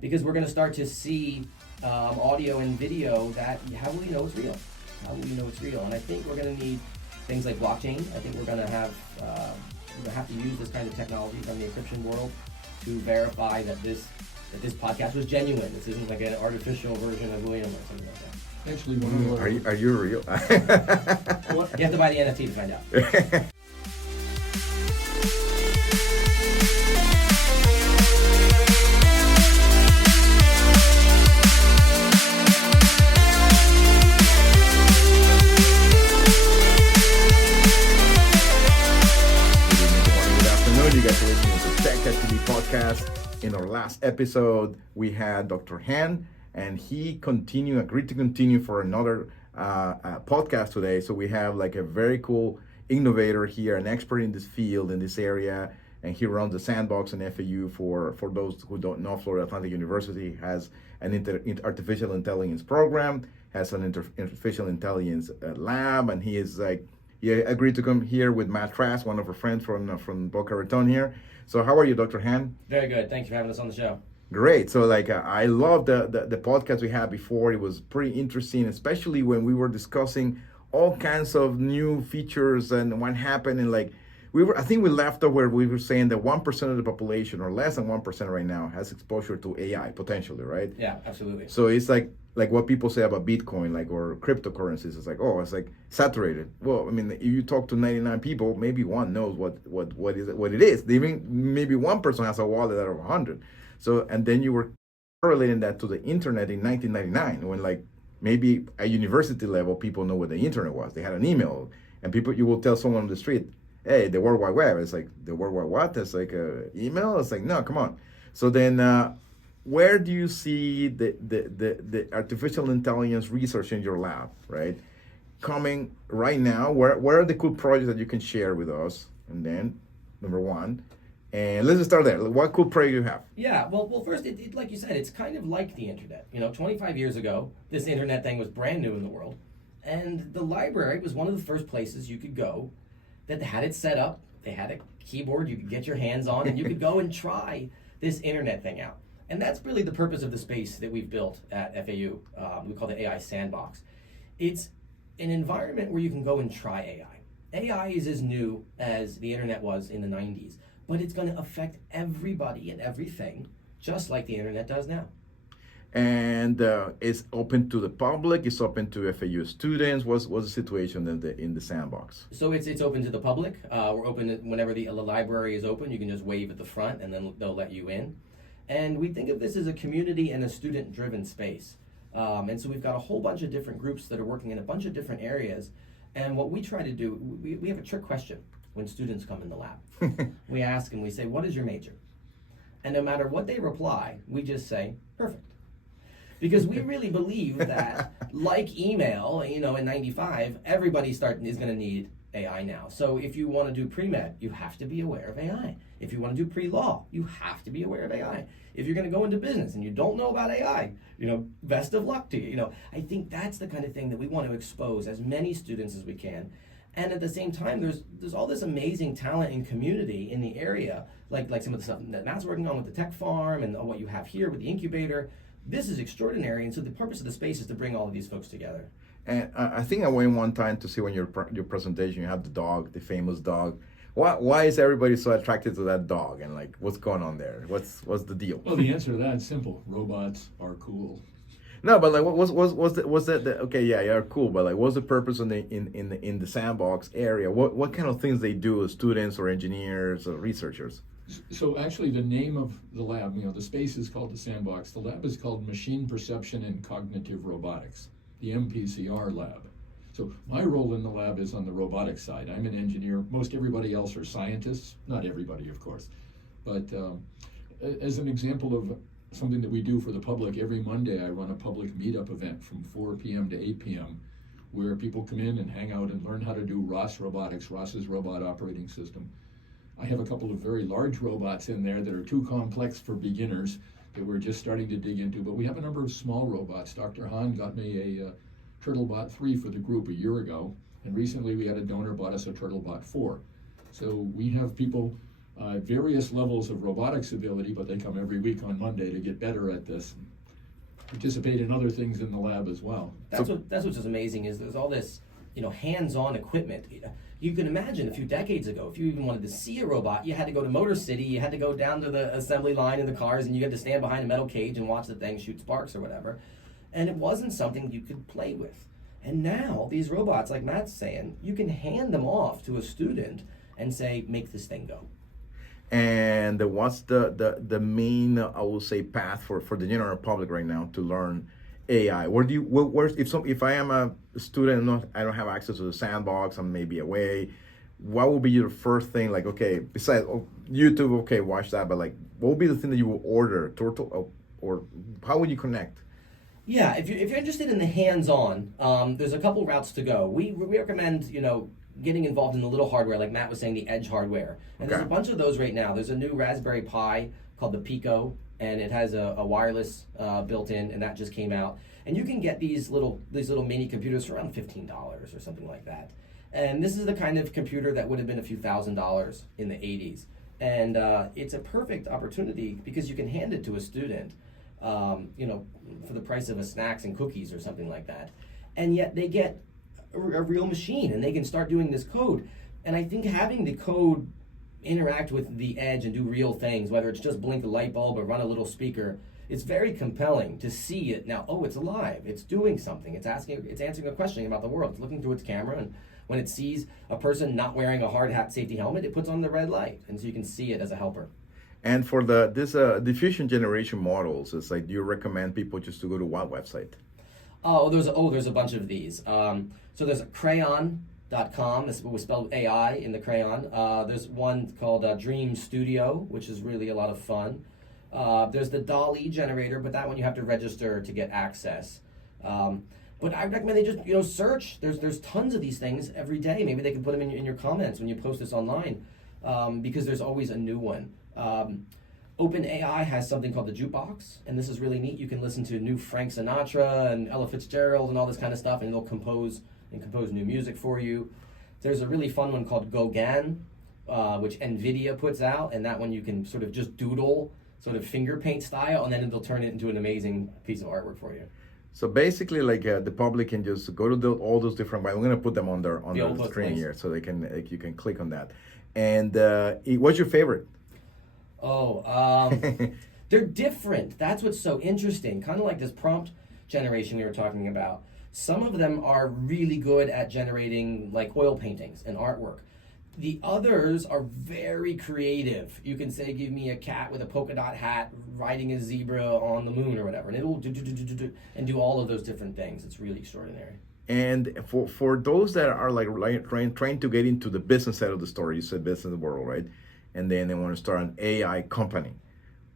because we're going to start to see audio and video that, how will you know it's real? How will you know it's real? And I think we're going to need things like blockchain. I think we're going to have to use this kind of technology from the encryption world to verify that this podcast was genuine. This isn't like an artificial version of William or something like that. Actually, one of our... Are you real? You have to buy the NFT to find out. You guys are listening to TechEDTV podcast. In our last episode, we had Dr. Hahn, and he agreed to continue for another podcast today. So we have like a very cool innovator here, an expert in this field, in this area, and he runs the Sandbox and FAU. For those who don't know, Florida Atlantic University has an artificial intelligence program, has an artificial intelligence lab, and he agreed to come here with Matt Trask, one of our friends from Boca Raton here. So how are you, Dr. Hahn? Very good. Thanks for having us on the show. Great. So I love the podcast we had before. It was pretty interesting, especially when we were discussing all kinds of new features and what happened. And I think we left off where we were saying that 1% of the population, or less than 1% right now, has exposure to AI potentially, right? Yeah, absolutely. So it's like what people say about Bitcoin, or cryptocurrencies. It's it's saturated. Well, I mean, if you talk to 99 people, maybe one knows what it is. Maybe one person has a wallet out of 100. So, and then you were correlating that to the internet in 1999, when maybe at university level, people know what the internet was. They had an email, and you will tell someone on the street, hey, the World Wide Web. It's like, the World Wide what? It's like a email? It's like, no, come on. So then, where do you see the artificial intelligence research in your lab, right? Coming right now, where are the cool projects that you can share with us? And then, number one, and let's just start there. What cool project you have? Yeah, well, first, it like you said, it's kind of like the internet. 25 years ago, this internet thing was brand new in the world, and the library was one of the first places you could go that had it set up. They had a keyboard you could get your hands on, and you could go and try this internet thing out. And that's really the purpose of the space that we've built at FAU. We call it AI Sandbox. It's an environment where you can go and try AI. AI is as new as the internet was in the 90s, but it's going to affect everybody and everything, just like the internet does now. And it's open to the public. It's open to FAU students. What's the situation in the Sandbox? So it's open to the public. We're open whenever the library is open. You can just wave at the front, and then they'll let you in. And we think of this as a community and a student-driven space. And so we've got a whole bunch of different groups that are working in a bunch of different areas. And what we try to do, we have a trick question when students come in the lab. We ask and we say, what is your major? And no matter what they reply, we just say, perfect. Because we really believe that, like email, in 95, everybody is going to need AI now. So if you want to do pre-med, you have to be aware of AI. If you want to do pre-law, you have to be aware of AI. If you're going to go into business and you don't know about AI, best of luck to you. I think that's the kind of thing that we want to expose as many students as we can. And at the same time, there's all this amazing talent and community in the area, like some of the stuff that Matt's working on with the tech farm and what you have here with the incubator. This is extraordinary, and so the purpose of the space is to bring all of these folks together. And I think I went one time to see when your presentation, you have the dog, the famous dog. Why is everybody so attracted to that dog, and what's going on there? What's the deal? Well, the answer to that is simple. Robots are cool. No, but okay, yeah, you're cool, but what's the purpose in the Sandbox area? What kind of things they do as students or engineers or researchers? So actually, the name of the lab, the space is called the Sandbox. The lab is called Machine Perception and Cognitive Robotics, the MPCR Lab. So my role in the lab is on the robotics side. I'm an engineer. Most everybody else are scientists. Not everybody, of course. But as an example of something that we do for the public, every Monday I run a public meetup event from 4 p.m. to 8 p.m. where people come in and hang out and learn how to do ROS robotics, Ross's robot operating system. I have a couple of very large robots in there that are too complex for beginners that we're just starting to dig into, but we have a number of small robots. Dr. Hahn got me a TurtleBot 3 for the group a year ago, and recently we had a donor bought us a TurtleBot 4. So we have people various levels of robotics ability, but they come every week on Monday to get better at this. Participate in other things in the lab as well. That's what's just amazing is there's all this, hands-on equipment. You can imagine a few decades ago, if you even wanted to see a robot, you had to go to Motor City, you had to go down to the assembly line in the cars, and you had to stand behind a metal cage and watch the thing shoot sparks or whatever. And it wasn't something you could play with. And now, these robots, like Matt's saying, you can hand them off to a student and say, make this thing go. And what's the main, I will say, path for the general public right now to learn AI? If I am a student, I don't have access to the Sandbox, I'm maybe away, what would be your first thing, like, okay, besides YouTube, okay, watch that, but like, what would be the thing that you will order, or how would you connect? Yeah, if you're interested in the hands-on, there's a couple routes to go. We recommend, getting involved in the little hardware, like Matt was saying, the edge hardware. And there's a bunch of those right now. There's a new Raspberry Pi called the Pico, and it has a wireless built in, and that just came out. And you can get these little mini computers for around $15 or something like that. And this is the kind of computer that would have been a few $1,000s in the 80s. And it's a perfect opportunity because you can hand it to a student, for the price of a snacks and cookies or something like that. And yet they get a real machine and they can start doing this code. And I think having the code interact with the edge and do real things, whether it's just blink a light bulb or run a little speaker, it's very compelling to see it now. Oh, it's alive, it's doing something, it's answering a question about the world, it's looking through its camera, and when it sees a person not wearing a hard hat safety helmet, it puts on the red light, and so you can see it as a helper. And for this diffusion generation models, it's like, do you recommend people just to go to what website? There's a bunch of these. So there's crayon.com, this was spelled AI in the crayon. There's one called Dream Studio, which is really a lot of fun. There's the DALL-E generator, but that one you have to register to get access. But I recommend they just search. There's tons of these things every day. Maybe they can put them in your comments when you post this online, because there's always a new one. OpenAI has something called the Jukebox, and this is really neat. You can listen to new Frank Sinatra and Ella Fitzgerald and all this kind of stuff, and they'll compose new music for you. There's a really fun one called GoGAN, which NVIDIA puts out, and that one you can sort of just doodle, sort of finger paint style, and then it'll turn it into an amazing piece of artwork for you. So basically, like the public can just go to all those different. I'm going to put them on the screen here, so they can you can click on that. And what's your favorite? They're different. That's what's so interesting. Kind of like this prompt generation we were talking about. Some of them are really good at generating like oil paintings and artwork. The others are very creative. You can say, give me a cat with a polka dot hat riding a zebra on the moon or whatever, and it'll do all of those different things. It's really extraordinary. And for those that are like trying to get into the business side of the story, you said business world, right? And then they want to start an AI company.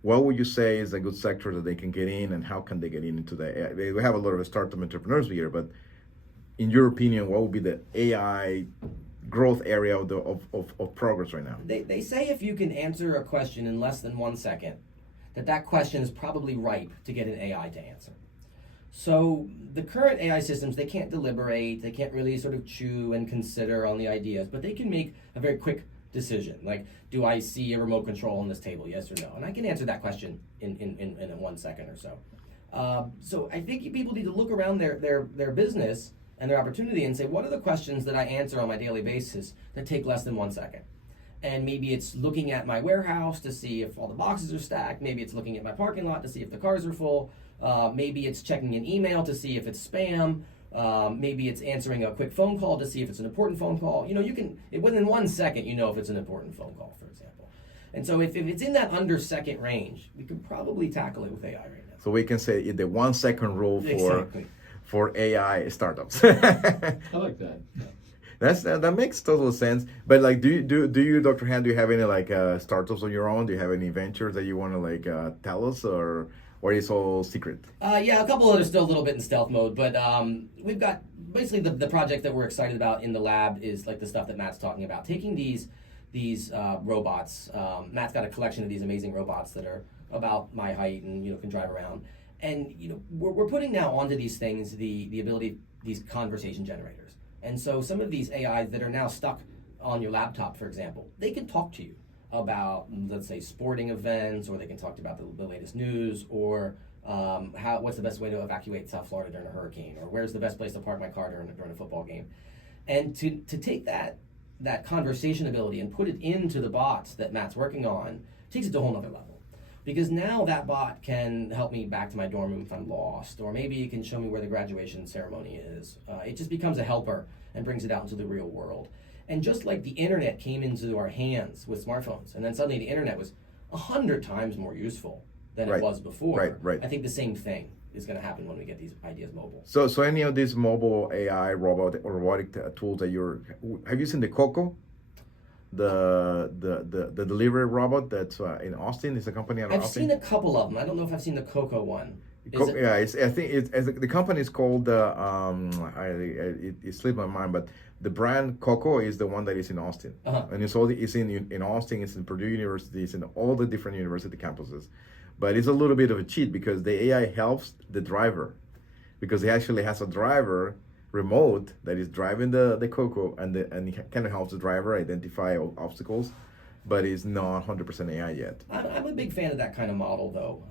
What would you say is a good sector that they can get in, and how can they get into the AI? We have a lot of startup entrepreneurs here, but in your opinion, what would be the AI growth area of progress right now? They say if you can answer a question in less than 1 second, that question is probably ripe to get an AI to answer. So the current AI systems, they can't deliberate, they can't really sort of chew and consider on the ideas, but they can make a very quick decision. Like, do I see a remote control on this table, yes or no? And I can answer that question in 1 second or so. So I think people need to look around their business and their opportunity and say, what are the questions that I answer on my daily basis that take less than 1 second? And maybe it's looking at my warehouse to see if all the boxes are stacked. Maybe it's looking at my parking lot to see if the cars are full. Maybe it's checking an email to see if it's spam. Maybe it's answering a quick phone call to see if it's an important phone call. Within 1 second, if it's an important phone call, for example. And so if it's in that under second range, we could probably tackle it with AI right now. So we can say the 1 second rule for AI startups. I like that. That makes total sense. But like, do you, Dr. Hahn, do you have any like startups of your own? Do you have any ventures that you want to like tell us, or is all secret? Yeah, a couple that are still a little bit in stealth mode, but we've got basically the project that we're excited about in the lab is like the stuff that Matt's talking about. Taking these robots. Matt's got a collection of these amazing robots that are about my height and can drive around. And we're putting now onto these things the ability, these conversation generators. And so some of these AIs that are now stuck on your laptop, for example, they can talk to you. about, let's say, sporting events, or they can talk about the latest news, or what's the best way to evacuate South Florida during a hurricane, or where's the best place to park my car during a football game. And to take that conversation ability and put it into the bots that Matt's working on takes it to a whole nother level. Because now that bot can help me back to my dorm room if I'm lost, or maybe it can show me where the graduation ceremony is. It just becomes a helper and brings it out into the real world. And just like the internet came into our hands with smartphones, and then suddenly the internet was 100 times more useful than it was before. Right. I think the same thing is going to happen when we get these ideas mobile. So any of these mobile AI robotic tools that have you seen the Coco? The delivery robot that's in Austin. It's a company out of I've Austin. seen a couple of them. I don't know if I've seen the Coco one. Yeah, I think the company is called it slipped my mind, but the brand Coco is the one that is in Austin, and it's in Austin. It's in Purdue University. It's in all the different university campuses, but it's a little bit of a cheat because the AI helps the driver, because it actually has a driver remote that is driving the Coco, and it kind of helps the driver identify obstacles, but it's not 100% AI yet. I'm a big fan of that kind of model, though.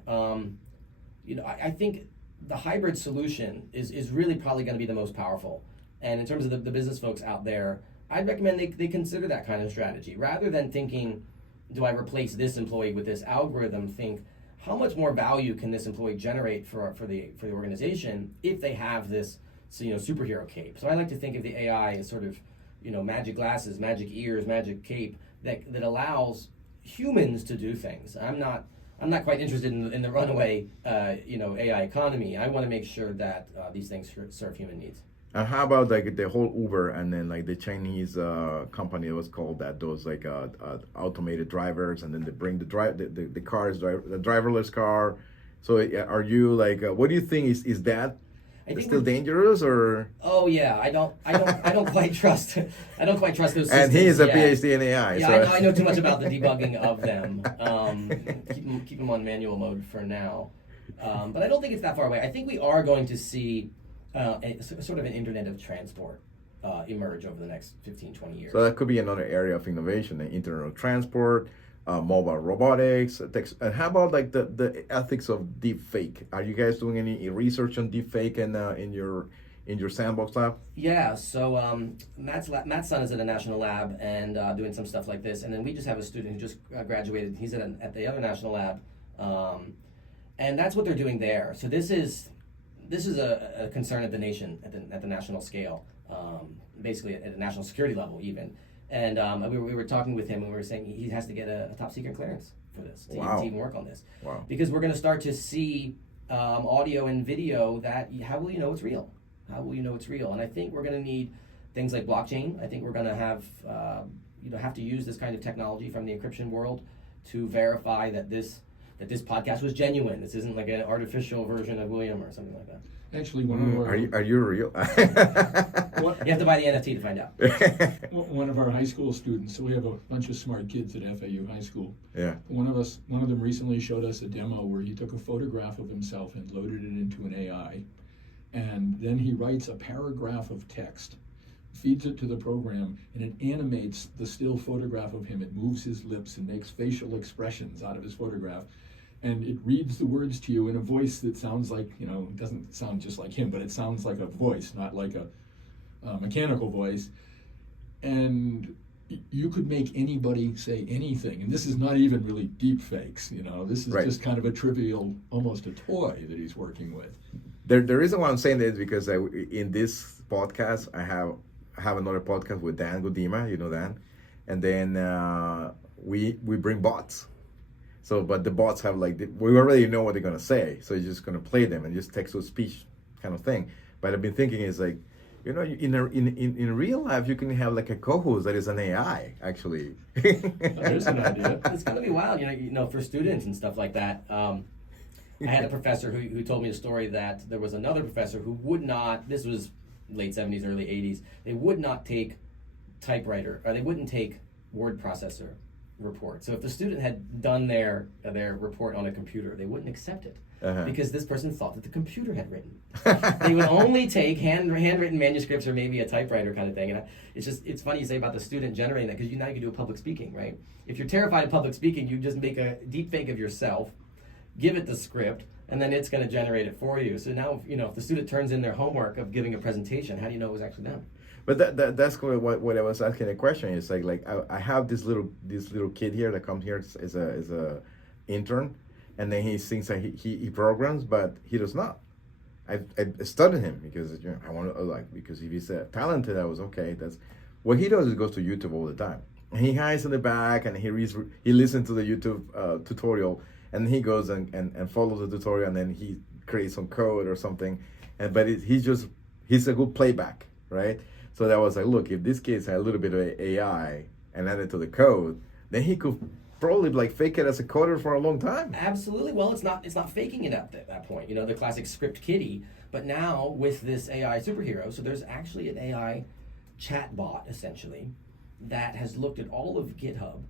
I think the hybrid solution is really probably going to be the most powerful. And in terms of the business folks out there, I'd recommend they consider that kind of strategy. Rather than thinking, do I replace this employee with this algorithm, think, how much more value can this employee generate for the organization if they have this superhero cape? So I like to think of the AI as sort of magic glasses, magic ears, magic cape that allows humans to do things. I'm not quite interested in the runaway AI economy. I want to make sure that these things serve human needs. And how about like the whole Uber, and then like the Chinese company that was called that, those like automated drivers, and then they bring the driverless car. So are you like, what do you think is that still dangerous, or? Oh yeah, I don't quite trust. I don't quite trust those systems. And he is a yet. PhD in AI. Yeah, so. I know too much about the debugging of them. Keep them on manual mode for now. But I don't think it's that far away. I think we are going to see sort of an internet of transport emerge over the next 15, 20 years. So that could be another area of innovation, the internet of transport, mobile robotics. And how about like the ethics of deep fake? Are you guys doing any research on deep fake in your Sandbox lab? Yeah, so Matt's son is at a national lab and doing some stuff like this, and then we just have a student who just graduated. He's at the other national lab, and that's what they're doing there. So this is a concern at the nation, at the national scale, basically at a national security level even. And we were talking with him, and we were saying he has to get a top secret clearance for this to even work on this. Wow. Because we're going to start to see audio and video that, how will you know it's real? How will you know it's real? And I think we're going to need things like blockchain. I think we're going to have to use this kind of technology from the encryption world to verify that this podcast was genuine. This isn't like an artificial version of William or something like that. Actually, one of our... Are you real? You have to buy the NFT to find out. One of our high school students, so we have a bunch of smart kids at FAU High School. Yeah. One of them recently showed us a demo where he took a photograph of himself and loaded it into an AI. And then he writes a paragraph of text, feeds it to the program, and it animates the still photograph of him. It moves his lips and makes facial expressions out of his photograph. And it reads the words to you in a voice that sounds like, it doesn't sound just like him, but it sounds like a voice, not like a mechanical voice. And you could make anybody say anything. And this is not even really deep fakes, This is just kind of a trivial, almost a toy that he's working with. The reason why I'm saying that is because in this podcast, I have another podcast with Dan Godima, Dan, and then we bring bots. So, but the bots have we already know what they're gonna say, so you're just gonna play them and just text to speech kind of thing. But I've been thinking is in real life you can have like a co-host that is an AI actually. There's an idea. It's gonna be wild, for students and stuff like that. I had a professor who told me a story that there was another professor who would not, this was late 70s, early 80s, they would not take typewriter, or they wouldn't take word processor report. So if the student had done their report on a computer, they wouldn't accept it. because this person thought that the computer had written. They would only take handwritten manuscripts or maybe a typewriter kind of thing. And it's funny you say about the student generating that, because now you can do a public speaking, right? If you're terrified of public speaking, you just make a deep fake of yourself, give it the script, and then it's going to generate it for you. So now, if the student turns in their homework of giving a presentation, how do you know it was actually them? But that's what I was asking the question. It's like I have this little kid here that comes here as a intern, and then he thinks that he programs, but he does not. I studied him because I want to because if he's talented, I was okay. That's what he does. Is goes to YouTube all the time. He hides in the back and he listens to the YouTube tutorial, and he goes and follows the tutorial, and then he creates some code or something. But he's a good playback, right? So that was like, look, if this kid had a little bit of AI and added to the code, then he could probably fake it as a coder for a long time. Absolutely. Well, it's not faking it at that point. The classic script kiddie. But now with this AI superhero, so there's actually an AI chatbot essentially that has looked at all of GitHub,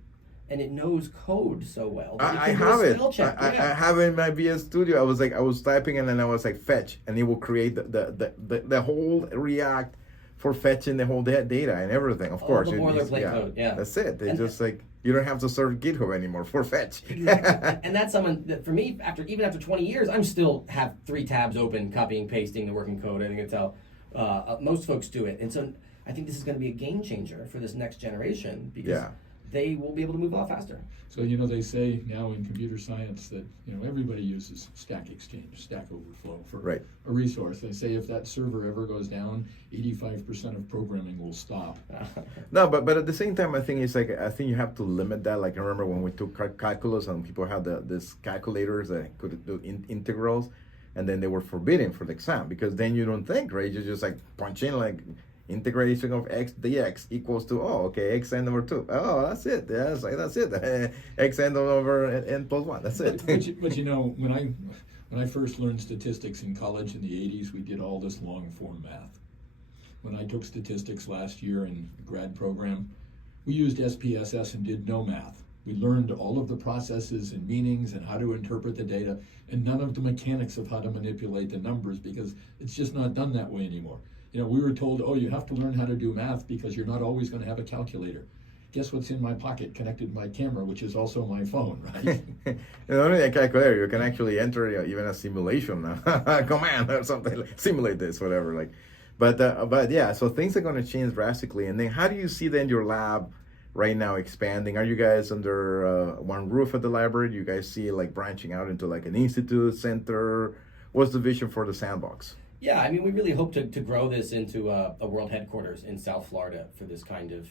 and it knows code so well. I have it. I have it in my VS Studio. I was typing and then I was like fetch, and it will create the whole React for fetching the whole data and everything. Of course, the boilerplate code. Yeah, that's it. They just you don't have to serve GitHub anymore for fetch. Exactly. And that's someone that for me, even after 20 years, I'm still have 3 tabs open, copying, pasting the working code. I think it's how most folks do it. And so I think this is going to be a game changer for this next generation, because they will be able to move a lot faster. So they say now in computer science that everybody uses Stack Exchange, Stack Overflow for a resource. They say if that server ever goes down, 85% of programming will stop. No, but at the same time, I think you have to limit that. Like I remember when we took calculus and people had this calculators that could do integrals, and then they were forbidden for the exam, because then you don't think, right? You just punch in integration of x dx equals to x n over 2. Oh, that's it. That's it. X n over n plus 1. That's it. But when I first learned statistics in college in the 80s, we did all this long form math. When I took statistics last year in the grad program, we used SPSS and did no math. We learned all of the processes and meanings and how to interpret the data, and none of the mechanics of how to manipulate the numbers, because it's just not done that way anymore. We were told, you have to learn how to do math because you're not always going to have a calculator. Guess what's in my pocket connected to my camera, which is also my phone, right? Not only a calculator, you can actually enter even a simulation command or something, simulate this, whatever. But yeah, so things are going to change drastically. And then how do you see then your lab right now expanding? Are you guys under one roof at the library? Do you guys see branching out into an institute, center? What's the vision for the Sandbox? Yeah, we really hope to grow this into a world headquarters in South Florida for this kind of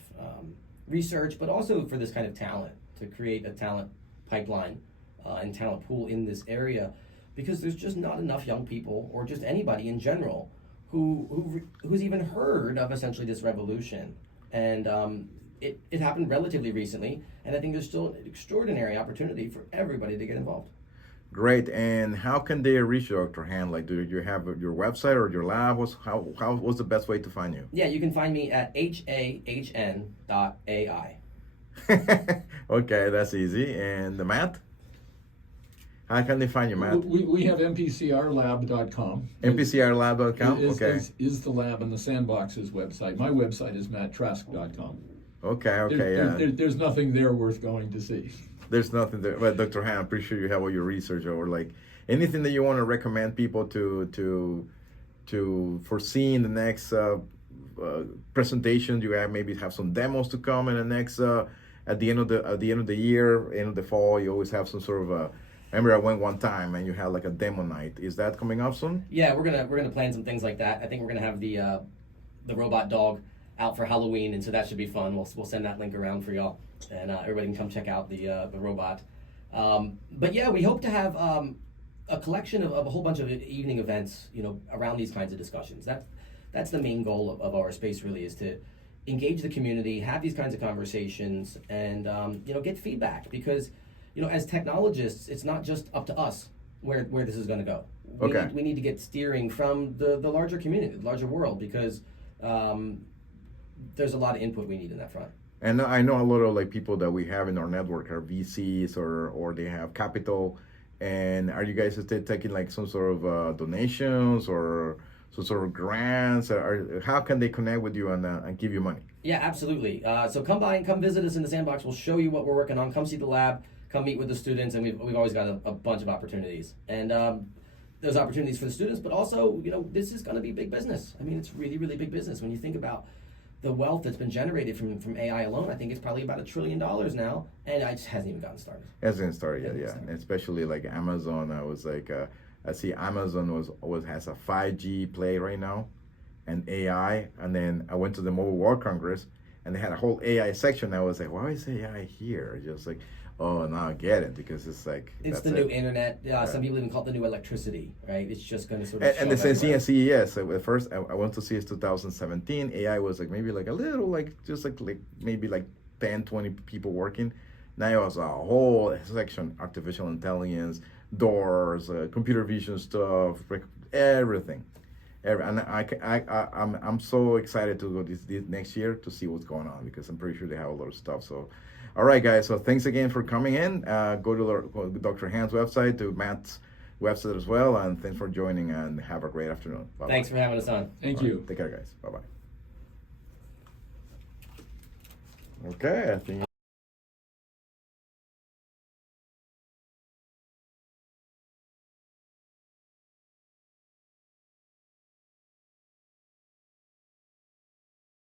research, but also for this kind of talent, to create a talent pipeline and talent pool in this area, because there's just not enough young people, or just anybody in general, who's even heard of essentially this revolution. And it happened relatively recently, and I think there's still an extraordinary opportunity for everybody to get involved. Great. And how can they reach you, Dr. Hahn? Do you have your website or your lab? What's the best way to find you? Yeah, you can find me at hahn.ai. Okay, that's easy. And the Matt? How can they find you, Matt? We have MPCRLab.com. MPCRLab.com? Okay. Is the lab, and the Sandbox's website. My website is MattTrask.com. Okay, There's nothing there worth going to see. There's nothing there. But Dr. Hahn, I'm pretty sure you have all your research, or anything that you want to recommend people to foresee in the next presentation. You maybe have some demos to come in the next at the end of the year, end of the fall. You always have some sort of a. I remember I went one time and you had a demo night. Is that coming up soon? Yeah, we're gonna plan some things like that. I think we're gonna have the robot dog out for Halloween, and so that should be fun. We'll send that link around for y'all, and everybody can come check out the robot. But yeah, we hope to have a collection of a whole bunch of evening events, around these kinds of discussions. That's the main goal of our space, really, is to engage the community, have these kinds of conversations, and get feedback, because as technologists, it's not just up to us where this is going to go. We need to get steering from the larger community, the larger world, because there's a lot of input we need in that front. And I know a lot of people that we have in our network are VCs or they have capital, And are you guys still taking like some sort of donations or some sort of grants? Or how can they connect with you and give you money? Yeah, absolutely. So come by and come visit us in the Sandbox. We'll show you what we're working on. Come see the lab. Come meet with the students, and we've always got a bunch of opportunities. And those opportunities for the students, but also, this is going to be big business. I mean, it's really, really big business. When you think about the wealth that's been generated from AI alone, I think it's probably about $1 trillion now, and it just hasn't even gotten started. Hasn't started yet, yeah. And especially like Amazon, I was like, I see Amazon has a 5G play right now, and AI. And then I went to the Mobile World Congress, and they had a whole AI section. I was like, why is AI here? Just like, oh, now I get it, because it's like it's the new internet. Some people even call it the new electricity, right? It's just going to sort of. And the CES. So at first, I went to CES 2017. AI was like maybe like a little like just like maybe like 10, 20 people working. Now it was a whole section: artificial intelligence, doors, computer vision stuff, everything. And I'm so excited to go this next year to see what's going on, because I'm pretty sure they have a lot of stuff. So. All right, guys. So thanks again for coming in. Go to Dr. Hahn's website, to Matt's website as well. And thanks for joining, and have a great afternoon. Bye-bye. Thanks for having us on. Thank you. Take care, guys. Bye-bye. Okay, I think.